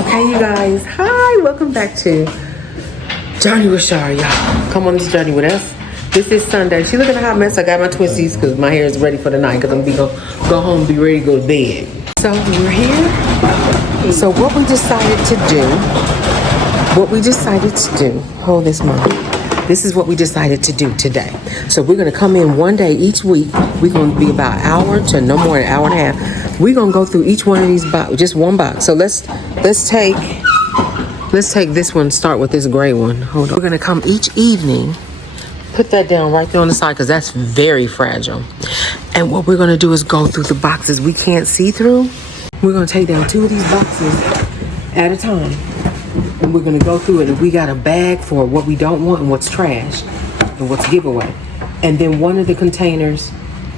Okay, you guys. Hi, welcome back to Journey with Char, y'all. Come on this journey with us. This is Sunday. She looking at a hot mess. I got my twisties because my hair is ready for the night because I'm going to go home and be ready to go to bed. So we're here. So what we decided to do, hold this mom. This is what we decided to do today. So we're going to come in one day each week. We're going to be about an hour to no more than an hour and a half. We're going to go through each one of these boxes, just one box. So let's take this one, start with this gray one. Hold on. We're going to come each evening, put that down right there on the side because that's very fragile. And what we're going to do is go through the boxes we can't see through. We're going to take down 2 of these boxes at a time. And we're going to go through it. And we got a bag for what we don't want and what's trash and what's giveaway. And then one of the containers,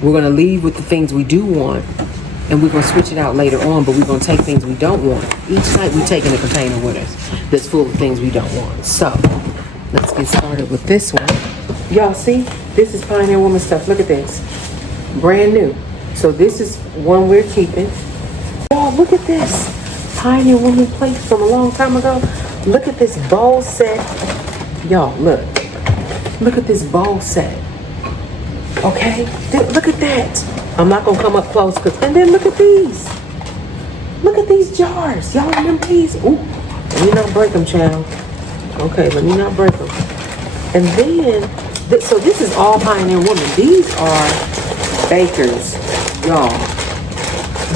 we're going to leave with the things we do want. And we're going to switch it out later on, but we're going to take things we don't want. Each night we're taking a container with us that's full of things we don't want. So let's get started with this one. Y'all see? This is Pioneer Woman stuff. Look at this. Brand new. So this is one we're keeping. Y'all, look at this. Pioneer Woman plate from a long time ago. Look at this bowl set. Y'all, look. Look at this bowl set. Okay? Look at that. I'm not going to come up close. And then look at these. Look at these jars. Y'all remember these? Ooh. Let me not break them, child. Okay, let me not break them. And then, so this is all Pioneer Woman. These are bakers. Y'all.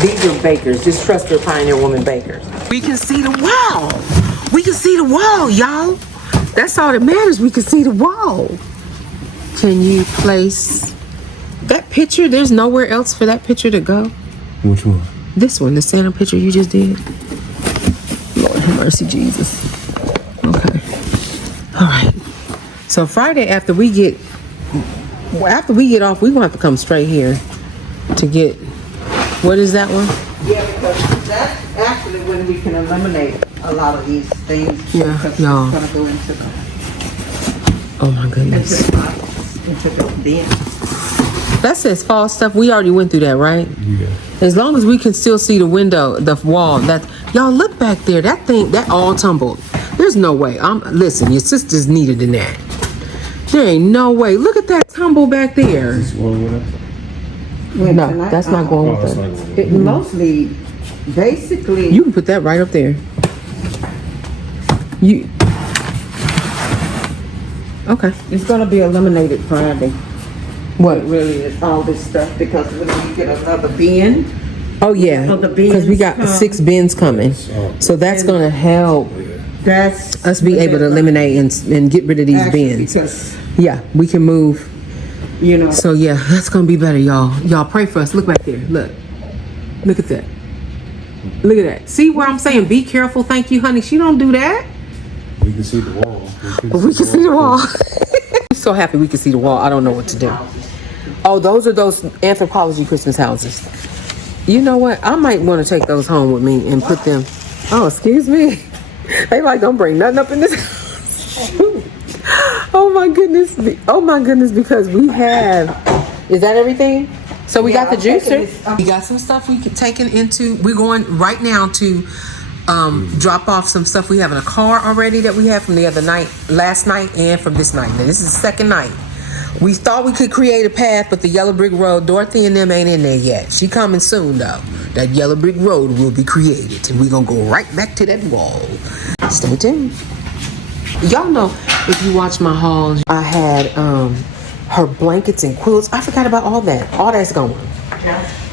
These are bakers. Just trust your Pioneer Woman bakers. We can see the wall. We can see the wall, y'all. That's all that matters. We can see the wall. Can you place that picture? There's nowhere else for that picture to go. Which one? This one, the Santa picture you just did. Lord have mercy, Jesus. Okay. All right. So Friday after we get off, we're gonna have to come straight here to get. What is that one? Yeah, because that's actually when we can eliminate a lot of these things. Yeah, because y'all. it's gonna go into the Oh my goodness. into the bin. That says fall stuff. We already went through that, right? Yeah. As long as we can still see the window, the wall. That y'all look back there. That thing, that all tumbled. There's no way. Listen, your sister's neater than that. There ain't no way. Look at that tumble back there. This one with us? No, that's not going with that's it. not going with It mostly, basically, You can put that right up there. You. Okay. it's gonna be eliminated Friday. What? It really is all this stuff because when we get another bin, Oh yeah. Oh, the Because we bins got come. 6 bins coming, so that's gonna help that's us be able to eliminate and get rid of these actually, bins. because Yeah, we can move. you know. So yeah, that's gonna be better, y'all. Y'all pray for us. Look back there. Look at that. Look at that. See where I'm saying be careful? Thank you, honey. She don't do that. We can see the wall. But we can see the wall. I'm so happy we can see the wall. I don't know what to do. Oh, those are those anthropology Christmas houses. You know what? I might want to take those home with me and put them. Oh, excuse me. They like don't bring nothing up in this house. Oh my goodness. Oh my goodness, because we have. Is that everything? So we got the juicer. We got some stuff we could take into. We're going right now to drop off some stuff we have in a car already that we had from the other night, last night, and from this night. Now this is the second night. We thought we could create a path, but the yellow brick road, Dorothy and them ain't in there yet. She coming soon though. That yellow brick road will be created, and we're gonna go right back to that wall. Stay tuned. Y'all know if you watch my hauls, I had her blankets and quilts. I forgot about all that. All that's going.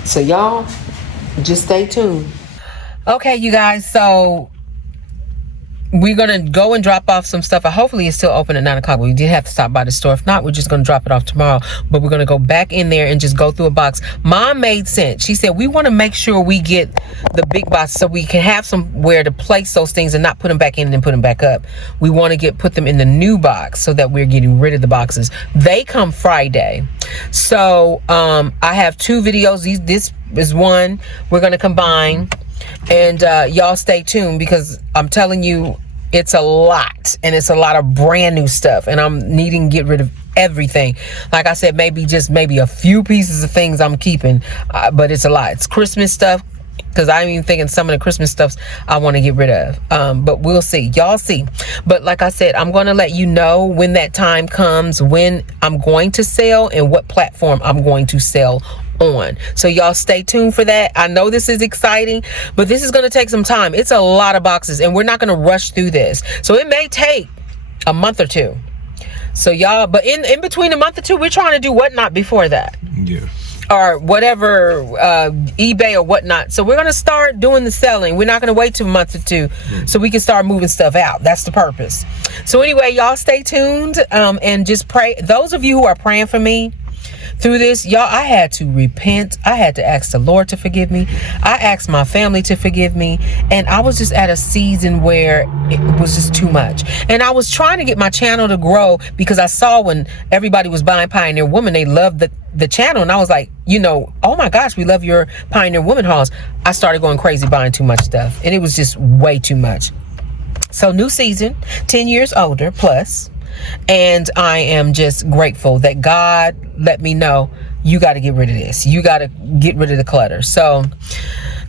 So y'all just stay tuned. Okay, you guys, so we're gonna go and drop off some stuff. Hopefully it's still open at 9 o'clock. We did have to stop by the store. If not, we're just gonna drop it off tomorrow. But we're gonna go back in there and just go through a box. Mom made sense. She said we want to make sure we get the big box so we can have somewhere to place those things and not put them back in and then put them back up. We want to put them in the new box so that we're getting rid of the boxes. They come Friday. So I have 2 videos. This is one we're gonna combine. And y'all stay tuned because I'm telling you, it's a lot, and it's a lot of brand new stuff, and I'm needing to get rid of everything. Like I said, maybe a few pieces of things I'm keeping, but it's a lot. It's Christmas stuff, because I'm even thinking some of the Christmas stuffs I want to get rid of. But we'll see. Y'all see. But like I said, I'm going to let you know when that time comes, when I'm going to sell and what platform I'm going to sell on. So y'all stay tuned for that. I know this is exciting, but this is going to take some time. It's a lot of boxes, and we're not going to rush through this. So it may take a month or two. So y'all, but in between a month or two, we're trying to do whatnot before that. Yeah. Or whatever, eBay or whatnot. So we're going to start doing the selling. We're not going to wait 2 months or two so we can start moving stuff out. That's the purpose. So anyway, y'all stay tuned and just pray. Those of you who are praying for me through this, y'all, I had to repent. I had to ask the Lord to forgive me. I asked my family to forgive me. And I was just at a season where it was just too much. And I was trying to get my channel to grow because I saw when everybody was buying Pioneer Woman, they loved the channel. And I was like, oh my gosh, we love your Pioneer Woman hauls. I started going crazy buying too much stuff. And it was just way too much. So new season, 10 years older plus. And I am just grateful that God let me know, you got to get rid of this. You got to get rid of the clutter. So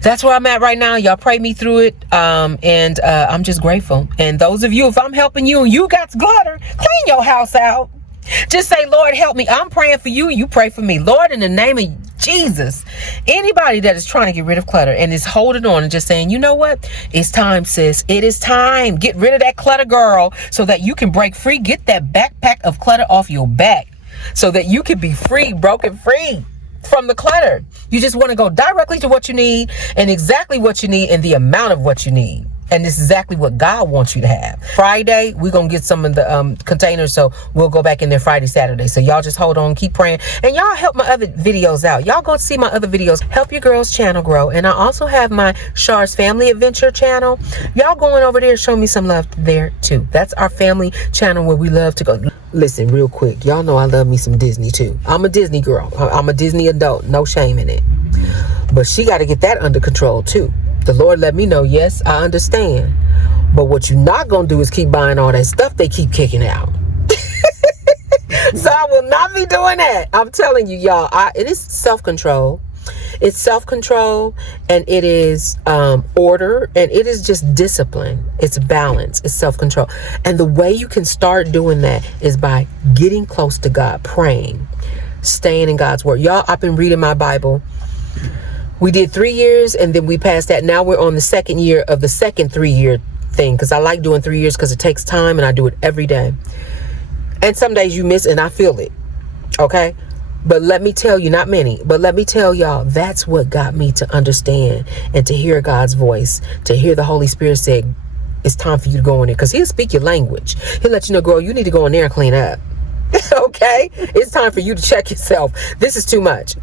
that's where I'm at right now. Y'all pray me through it. And I'm just grateful. And those of you, if I'm helping you and you got clutter, clean your house out. Just say, Lord, help me. I'm praying for you. You pray for me. Lord, in the name of Jesus, anybody that is trying to get rid of clutter and is holding on and just saying, you know what? It's time, sis. It is time. Get rid of that clutter, girl, so that you can break free. Get that backpack of clutter off your back so that you can be free, broken free from the clutter. You just want to go directly to what you need and exactly what you need and the amount of what you need. And this is exactly what God wants you to have. Friday, we're going to get some of the containers. So we'll go back in there Friday, Saturday. So y'all just hold on, keep praying. And y'all help my other videos out. Y'all go see my other videos. Help your girls' channel grow. And I also have my Char's Family Adventure channel. Y'all going over there, show me some love there too. That's our family channel where we love to go. Listen, real quick. Y'all know I love me some Disney too. I'm a Disney girl. I'm a Disney adult. No shame in it. But she got to get that under control too. The Lord let me know, yes, I understand. But what you're not going to do is keep buying all that stuff they keep kicking out. So I will not be doing that. I'm telling you, y'all, it is self-control. It's self-control and it is order and it is just discipline. It's balance. It's self-control. And the way you can start doing that is by getting close to God, praying, staying in God's word. Y'all, I've been reading my Bible. We did 3 years and then we passed that. Now we're on the second year of the second 3-year thing because I like doing 3 years because it takes time and I do it every day. And some days you miss and I feel it. Okay. But let me tell you, not many, but let me tell y'all, that's what got me to understand and to hear God's voice, to hear the Holy Spirit say, it's time for you to go in there because he'll speak your language. He'll let you know, girl, you need to go in there and clean up. Okay, it's time for you to check yourself. This is too much.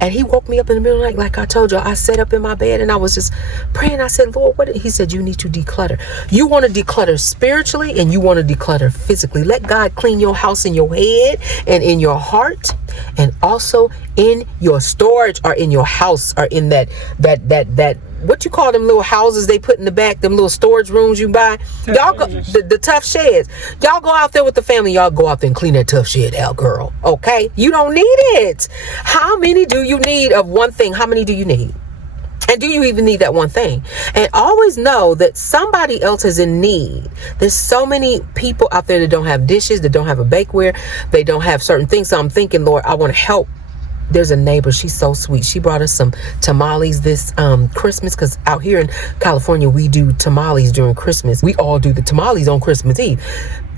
And he woke me up in the middle of the night. Like I told you, I sat up in my bed and I was just praying. I said, Lord, what? He said, you need to declutter. You want to declutter spiritually and you want to declutter physically. Let God clean your house in your head and in your heart and also in your storage or in your house or in that what you call them little houses they put in the back, them little storage rooms you buy. Y'all go, the tough sheds. Y'all go out there with the family. Y'all go out there and clean that tough shed out, girl. Okay? You don't need it. How many do you need of one thing? How many do you need? And do you even need that one thing? And always know that somebody else is in need. There's so many people out there that don't have dishes, that don't have a bakeware, they don't have certain things. So I'm thinking, Lord, I want to help. There's a neighbor, she's so sweet. She brought us some tamales this Christmas because out here in California, we do tamales during Christmas. We all do the tamales on Christmas Eve.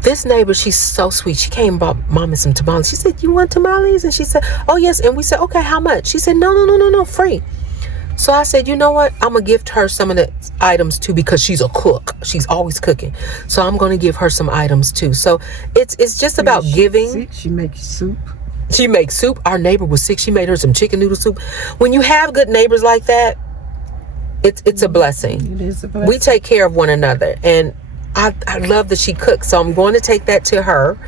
This neighbor, she's so sweet. She came and bought Mama some tamales. She said, you want tamales? And she said, oh, yes. And we said, okay, how much? She said, no, free. So I said, you know what? I'm going to gift her some of the items too because she's a cook. She's always cooking. So I'm going to give her some items too. So it's just about giving. She makes soup. She makes soup. Our neighbor was sick. She made her some chicken noodle soup. When you have good neighbors like that, it's a blessing. It is a blessing. We take care of one another. And I love that she cooks. So I'm going to take that to her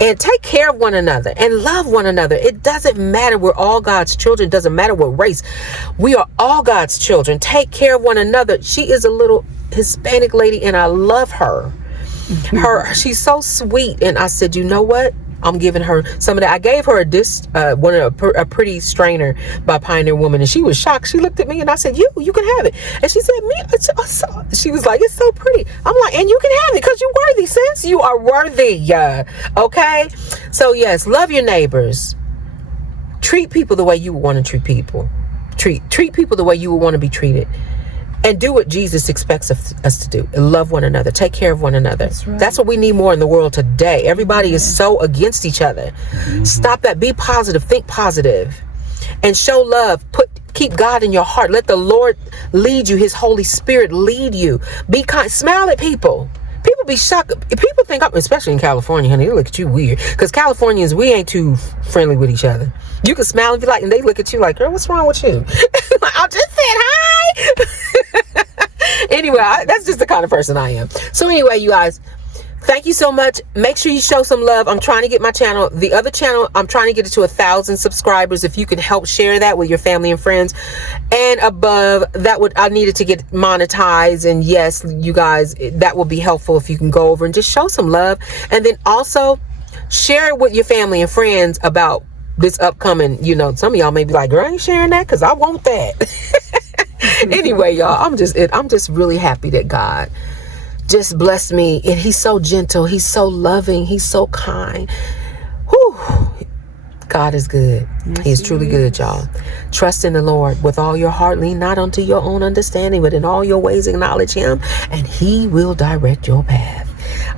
and take care of one another and love one another. It doesn't matter. We're all God's children. It doesn't matter what race. We are all God's children. Take care of one another. She is a little Hispanic lady and I love her. She's so sweet. And I said, you know what? I'm giving her some of that. I gave her a pretty strainer by Pioneer Woman, and she was shocked. She looked at me and I said, you can have it. And she said, me, she was like, it's so pretty. I'm like, and you can have it because you're worthy, sis. You are worthy. Okay. So yes, love your neighbors. Treat people the way you would want to treat people. Treat people the way you would want to be treated. And do what Jesus expects of us to do. Love one another. Take care of one another. That's right. That's what we need more in the world today. Everybody is so against each other. Stop that. Be positive. Think positive. And show love. Keep God in your heart. Let the Lord lead you. His Holy Spirit lead you. Be kind. Smile at people. People be shocked. People think, especially in California, honey, they look at you weird. Because Californians, we ain't too friendly with each other. You can smile if you like, and they look at you like, girl, what's wrong with you? I just said hi. Anyway, that's just the kind of person I am. So anyway, you guys, thank you so much. Make sure you show some love. I'm trying to get my channel, the other channel, I'm trying to get it to 1,000 subscribers. If you can help share that with your family and friends. And above, I needed to get monetized. And yes, you guys, that will be helpful if you can go over and just show some love. And then also share it with your family and friends about this upcoming, some of y'all may be like, girl, I ain't sharing that because I want that. Anyway, y'all, I'm just really happy that God just blessed me. And he's so gentle. He's so loving. He's so kind. Whew. God is good. Yes, he is truly good, y'all. Trust in the Lord with all your heart. Lean not unto your own understanding, but in all your ways acknowledge him, and he will direct your path.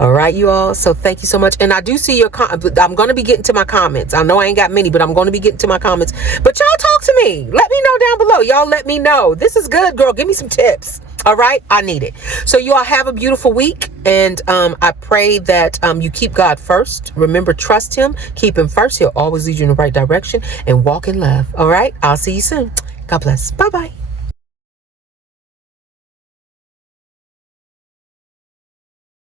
All right, you all. So thank you so much. And I do see your I'm going to be getting to my comments. I know I ain't got many, but I'm going to be getting to my comments. But y'all talk to me. Let me know down below. Y'all let me know. This is good, girl. Give me some tips. All right. I need it. So you all have a beautiful week. And I pray that you keep God first. Remember, trust him. Keep him first. He'll always lead you in the right direction, and walk in love. All right. I'll see you soon. God bless. Bye-bye.